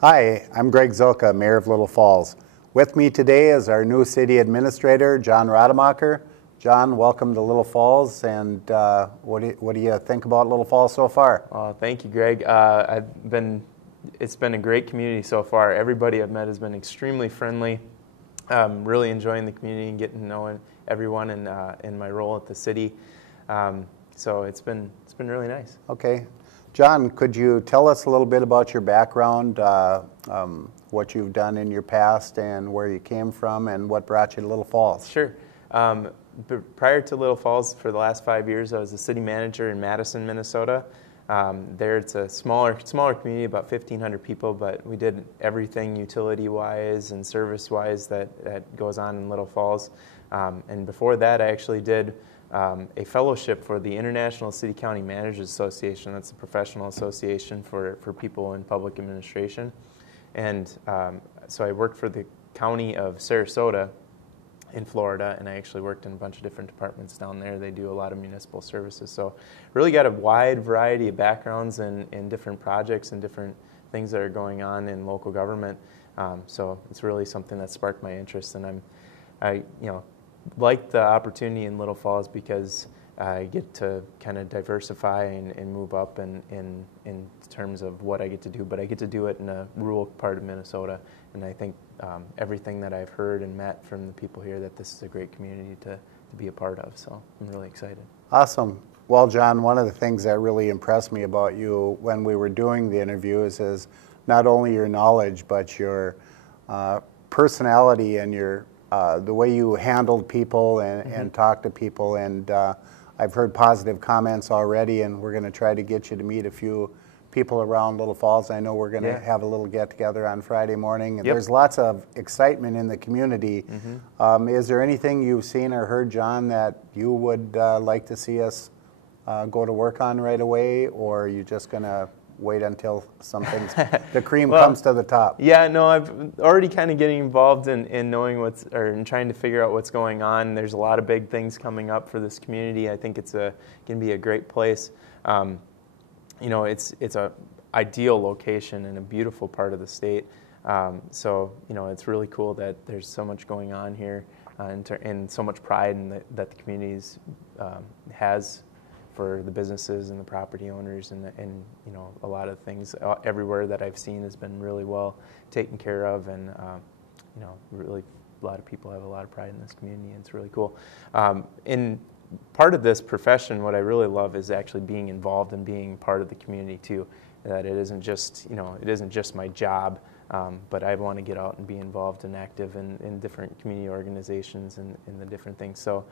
Hi, I'm Greg Zylka, Mayor of Little Falls. With me today is our new City Administrator, John Rademacher. John, welcome to Little Falls, and what do you think about Little Falls so far? Thank you, Greg. It's been a great community so far. Everybody I've met has been extremely friendly. Really enjoying the community and getting to know everyone in my role at the city. So it's been really nice. Okay. John, could you tell us a little bit about your background, what you've done in your past and where you came from and what brought you to Little Falls? Sure. But prior to Little Falls, for the last 5 years, I was the city manager in Madison, Minnesota. There it's a smaller community, about 1,500 people, but we did everything utility-wise and service-wise that goes on in Little Falls. And before that, I actually did a fellowship for the International City County Managers Association. That's a professional association for people in public administration. And so I worked for the county of Sarasota in Florida, and I actually worked in a bunch of different departments down there. They do a lot of municipal services. So really got a wide variety of backgrounds in different projects and different things that are going on in local government. So it's really something that sparked my interest, and I like the opportunity in Little Falls because I get to kind of diversify and move up in terms of what I get to do, but I get to do it in a rural part of Minnesota, and I think everything that I've heard and met from the people here, that this is a great community to be a part of, so I'm really excited. Awesome. Well, John, one of the things that really impressed me about you when we were doing the interviews is not only your knowledge, but your personality and your the way you handled people and talked to people, and I've heard positive comments already, and we're going to try to get you to meet a few people around Little Falls. I know we're going to have a little get-together on Friday morning, and there's lots of excitement in the community. Is there anything you've seen or heard, John, that you would like to see us go to work on right away, or are you just going to wait until the cream comes to the top? Yeah, no, I've already kind of getting involved in knowing in trying to figure out what's going on. There's a lot of big things coming up for this community. I think it's going to be a great place. It's a ideal location in a beautiful part of the state. So it's really cool that there's so much going on here and so much pride that the community has for the businesses and the property owners, and a lot of things everywhere that I've seen has been really well taken care of, and really a lot of people have a lot of pride in this community, and it's really cool. In part of this profession, what I really love is actually being involved and being part of the community too. That it isn't just my job, but I want to get out and be involved and active in different community organizations and the different things. So,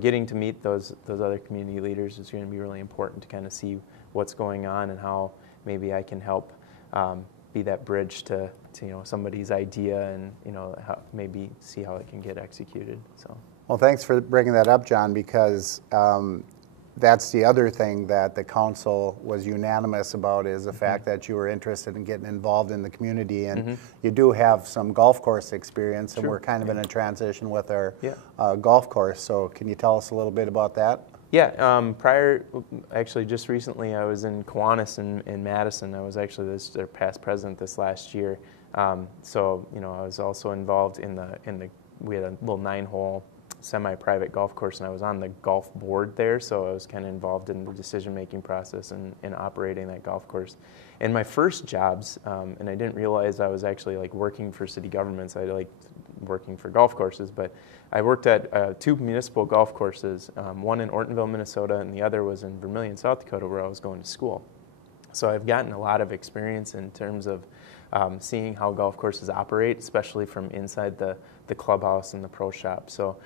getting to meet those other community leaders is going to be really important to kind of see what's going on and how maybe I can help be that bridge to somebody's idea, and maybe see how it can get executed. So. Well, thanks for bringing that up, John, because that's the other thing that the council was unanimous about, is the fact that you were interested in getting involved in the community, and you do have some golf course experience, and we're kind of in a transition with our golf course. So can you tell us a little bit about that? Yeah, actually just recently I was in Kiwanis in Madison. I was actually their past president this last year. So I was also involved we had a little 9-hole semi-private golf course, and I was on the golf board there, so I was kind of involved in the decision-making process and operating that golf course. And my first jobs, and I didn't realize I was actually working for city governments. I liked working for golf courses, but I worked at 2 municipal golf courses, one in Ortonville, Minnesota, and the other was in Vermillion, South Dakota, where I was going to school. So I've gotten a lot of experience in terms of seeing how golf courses operate, especially from inside the clubhouse and the pro shop. So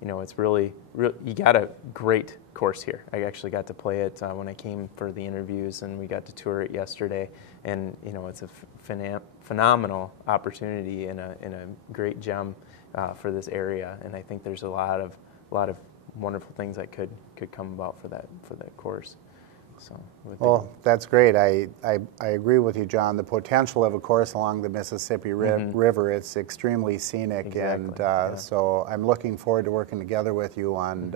it's really, you got a great course here. I actually got to play it when I came for the interviews, and we got to tour it yesterday. And it's a phenomenal opportunity and a great gem for this area. And I think there's a lot of wonderful things that could come about for that course. So, well, that's great. I agree with you, John. The potential of a course along the Mississippi River, it's extremely scenic, and so I'm looking forward to working together with you on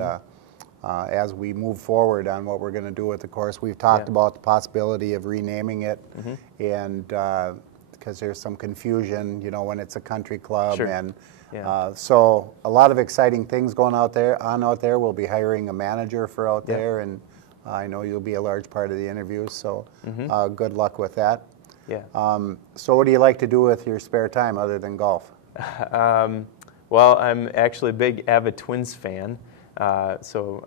as we move forward on what we're going to do with the course. We've talked about the possibility of renaming it, and because there's some confusion, you know, when it's a country club. Sure. And Yeah. so a lot of exciting things going out there. We'll be hiring a manager for out Yep. there, and I know you'll be a large part of the interviews, so Mm-hmm. good luck with that. Yeah. So what do you like to do with your spare time other than golf? Well, I'm actually a big avid Twins fan. So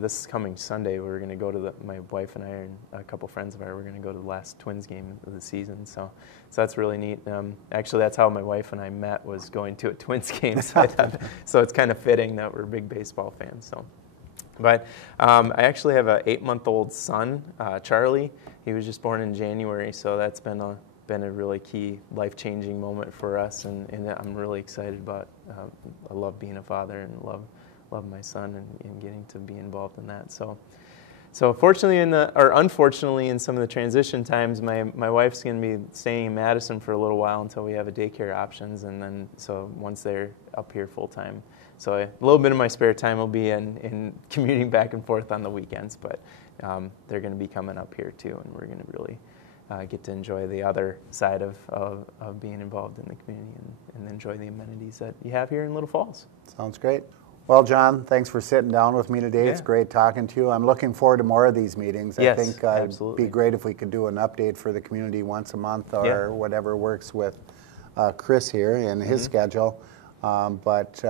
this coming Sunday, we're going to go to my wife and I and a couple friends of ours, we're going to go to the last Twins game of the season. So that's really neat. Actually, that's how my wife and I met, was going to a Twins game. So, so it's kind of fitting that we're big baseball fans. So, but I actually have an 8-month-old son, Charlie. He was just born in January, so that's been a really key life-changing moment for us, and I'm really excited about. I love being a father and love my son and getting to be involved in that. So fortunately unfortunately in some of the transition times, my wife's going to be staying in Madison for a little while until we have a daycare options, and then so once they're up here full time. So a little bit of my spare time will be in commuting back and forth on the weekends, but they're going to be coming up here too, and we're going to really get to enjoy the other side of being involved in the community and enjoy the amenities that you have here in Little Falls. Sounds great. Well, John, thanks for sitting down with me today. Yeah. It's great talking to you. I'm looking forward to more of these meetings. Yes, I think it'd be great if we could do an update for the community once a month or whatever works with Chris here and his schedule. But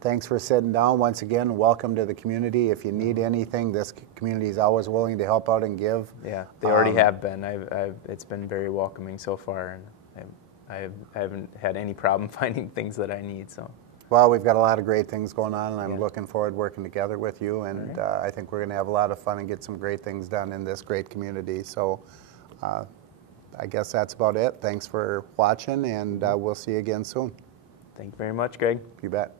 thanks for sitting down. Once again, welcome to the community. If you need anything, this community is always willing to help out and give. Yeah, they already have been. It's been very welcoming so far, and I haven't had any problem finding things that I need. So. Well, we've got a lot of great things going on, and I'm looking forward to working together with you. And I think we're going to have a lot of fun and get some great things done in this great community. So I guess that's about it. Thanks for watching, and we'll see you again soon. Thank you very much, Greg. You bet.